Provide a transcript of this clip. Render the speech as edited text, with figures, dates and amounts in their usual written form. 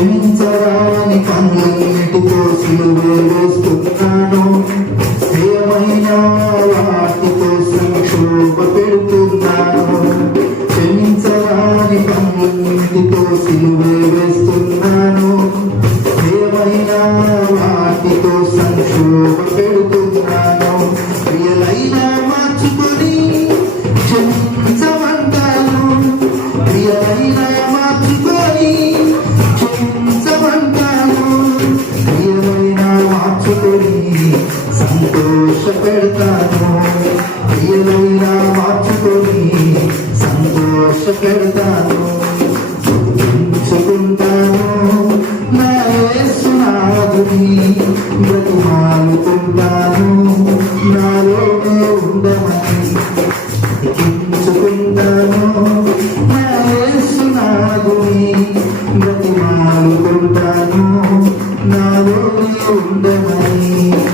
క్షమించరాని కన్నులన్నిటితో సిలువే వేస్తున్నాను. ప్రియమైన వాటితో సంక్షోభ పెడుతున్నాను. క్షమించరాని కన్నులన్నిటితో సిలువే వేస్తున్నాను. ప్రియమైన వాటితో సంక్షోభ పెడుతున్నాను. ప్రియలైన మార్చుకొని క్షమించమంటాను. ప్రియలైన మార్చుకొని క్షమించమంటాను. ప్రియమైన మార్చుకొని సంతోష పెడతాను. ప్రియమైన మార్చుకొని సంతోష పెడతాను. ఉంచుకుంటాను నా యేసునాథుని, బ్రతిమాలుకుంటాను నాలోనే ఉండమని. ఉంచుకుంటాను నా యేసునాథుని, బ్రతిమాలుకుంటాను నాలోనే ఉండమని.